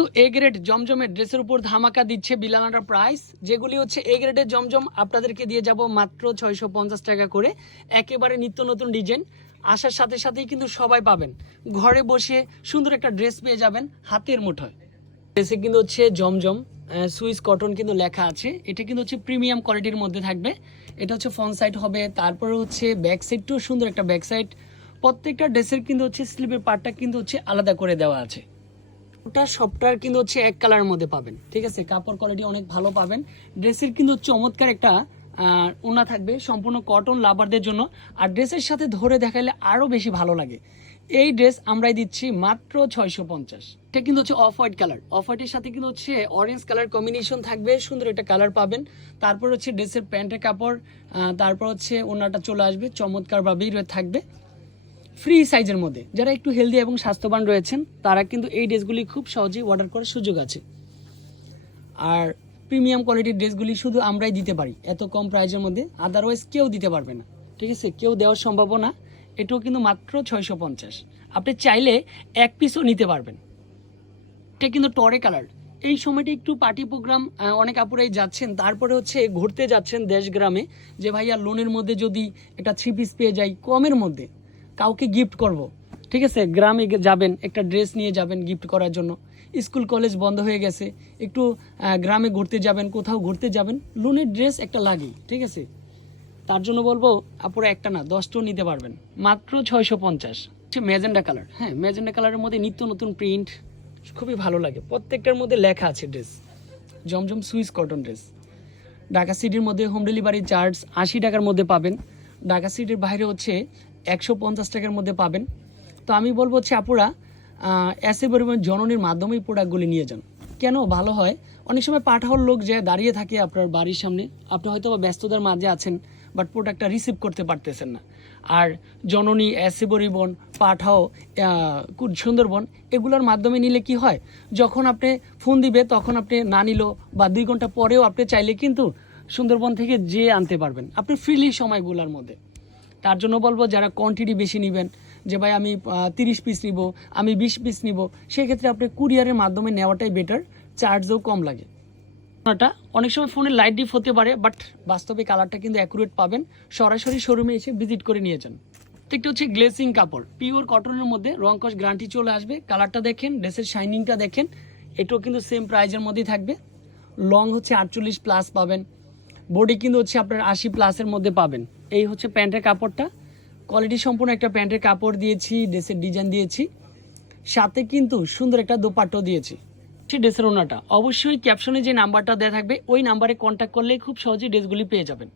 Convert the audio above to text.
কিন্তু A grade জমজমের ড্রেসের উপর ধামাকা দিচ্ছে বিলানাটা প্রাইস যেগুলি হচ্ছে এ গ্রেডের জমজম আপনাদেরকে দিয়ে যাব মাত্র ছয়শো পঞ্চাশ টাকা করে। একেবারে নিত্য নতুন ডিজাইন আসার সাথে সাথেই কিন্তু সবাই পাবেন। ঘরে বসে সুন্দর একটা ড্রেস পেয়ে যাবেন হাতের মুঠোয়। ড্রেসে কিন্তু হচ্ছে জমজম সুইস কটন কিন্তু লেখা আছে। এটা কিন্তু হচ্ছে প্রিমিয়াম কোয়ালিটির মধ্যে থাকবে। এটা হচ্ছে ফ্রন্ট সাইড হবে, তারপরে হচ্ছে ব্যাক সাইডটাও সুন্দর একটা ব্যাক সাইড প্রত্যেকটা ড্রেসের কিন্তু হচ্ছে স্লিপের পার্টটা কিন্তু হচ্ছে আলাদা করে দেওয়া আছে। ওটা সবটার কিন্তু হচ্ছে এক কালারের মধ্যে পাবেন। ঠিক আছে? কাপড় কোয়ালিটি অনেক ভালো পাবেন। ড্রেসের কিন্তু চমৎকার একটা ওনা থাকবে। সম্পূর্ণ কটন লাভারদের জন্য। আর ড্রেসের সাথে ধরে দেখাইলে আরও বেশি ভালো লাগে। এই ড্রেস আমরাই দিচ্ছি মাত্র ছয়শো পঞ্চাশ। এটা কিন্তু হচ্ছে অফ হোয়াইট কালার অফ হোয়াইটের সাথে কিন্তু হচ্ছে অরেঞ্জ কালার কম্বিনেশন থাকবে। সুন্দর একটা কালার পাবেন। তারপর হচ্ছে ড্রেসের প্যান্টের কাপড় তারপর হচ্ছে ওনাটা চলে আসবে। চমৎকারভাবেই থাকবে। ফ্রি সাইজের মধ্যে। যারা একটু হেলদি এবং স্বাস্থ্যবান রয়েছেন, তারা কিন্তু এই ড্রেসগুলি খুব সহজেই অর্ডার করার সুযোগ আছে। আর প্রিমিয়াম কোয়ালিটির ড্রেসগুলি শুধু আমরাই দিতে পারি। এত কম প্রাইজের মধ্যে আদারওয়াইজ কেউ দিতে পারবে না। ঠিক আছে? কেউ দেওয়ার সম্ভাবনা, এটাও কিন্তু মাত্র ছয়শো পঞ্চাশ। আপনি চাইলে এক পিসও নিতে পারবেন। এটা কিন্তু টরে কালার এই সময়টা একটু পার্টি প্রোগ্রাম অনেক আপুরাই যাচ্ছেন, তারপরে হচ্ছে ঘুরতে যাচ্ছেন দেশ গ্রামে, যে ভাইয়া লোনের মধ্যে যদি একটা থ্রি পিস পেয়ে যাই, কমের মধ্যে কাউকে গিফট করব। ঠিক আছে? গ্রামে যাবেন, একটা ড্রেস নিয়ে যাবেন গিফট করার জন্য। স্কুল কলেজ বন্ধ হয়ে গেছে। একটু গ্রামে ঘুরতে যাবেন, কোথাও ঘুরতে যাবেন। লোনের ড্রেস একটা লাগে ঠিক আছে? তার জন্য বলব, আপুরা একটা না দশটাও নিতে পারবেন। মাত্র ছয়শো পঞ্চাশ। Magenta colour. হ্যাঁ ম্যাজেন্ডা কালারের মধ্যে নিত্য নতুন প্রিন্ট খুবই ভালো লাগে। প্রত্যেকটার মধ্যে লেখা আছে dress Zamzam Swiss cotton dress Dhaka সিটির মধ্যে হোম ডেলিভারি চার্জ আশি টাকার মধ্যে পাবেন। ঢাকা সিটির বাইরে হচ্ছে একশো পঞ্চাশ টাকার মধ্যে পাবেন। তো আমি বলব হচ্ছে আপুরা এসে পরিমাণ জননীর মাধ্যমেই প্রোডাক্টগুলি নিয়ে যান। কেন? ভালো হয়। অনেক সময় পাঠাওয়ার লোক যে দাঁড়িয়ে থাকে আপনার বাড়ির সামনে, আপনি হয়তো বা ব্যস্ততার মাঝে আছেন বাট প্রোডাক্টটা রিসিভ করতে পারতেছেন না। আর জননী, এসে পরিবহন, পাঠাও সুন্দরবন, এগুলোর মাধ্যমে নিলে কি হয়? যখন আপনি ফোন দিবে, তখন আপনি না নিল বা দুই ঘণ্টা পরেও আপনি চাইলে কিন্তু সুন্দরবন থেকে যে আনতে পারবেন। আপনি ফ্রিলি সময়গুলোর মধ্যে। তার জন্য বলব যারা কোয়ান্টিটি বেশি নেবেন, যে ভাই আমি তিরিশ পিস নিব, আমি বিশ পিস নিব, সেক্ষেত্রে আপনি কুরিয়ারের মাধ্যমে নেওয়াটাই বেটার চার্জও কম লাগে। ওনাটা অনেক সময় ফোনে লাইট ডিপ হতে পারে বাট বাস্তবে কালারটা কিন্তু অ্যাকুরেট পাবেন, সরাসরি শোরুমে এসে ভিজিট করে নিয়ে যান। একটা হচ্ছে গ্লেসিং কাপড় পিওর কটনের মধ্যে রংকশ গ্যারান্টি চলে আসবে কালারটা দেখেন ড্রেসের শাইনিংটা দেখেন, এটাও কিন্তু সেম প্রাইজের মধ্যেই থাকবে। লং হচ্ছে আটচল্লিশ প্লাস পাবেন বডি কিন্তু হচ্ছে আপনার আশি প্লাসের মধ্যে পাবেন। এই হচ্ছে প্যান্টের কাপড়টা। কোয়ালিটি সম্পূর্ণ একটা প্যান্টের কাপড় দিয়েছি ড্রেসের ডিজাইন দিয়েছি। সাথে কিন্তু সুন্দর একটা দোপাট্টাও দিয়েছি। ড্রেসের ওনাটা। অবশ্যই ক্যাপশনে যে নাম্বারটা দেওয়া থাকবে, ওই নাম্বারে কন্ট্যাক্ট করলে খুব সহজেই ড্রেসগুলি পেয়ে যাবেন।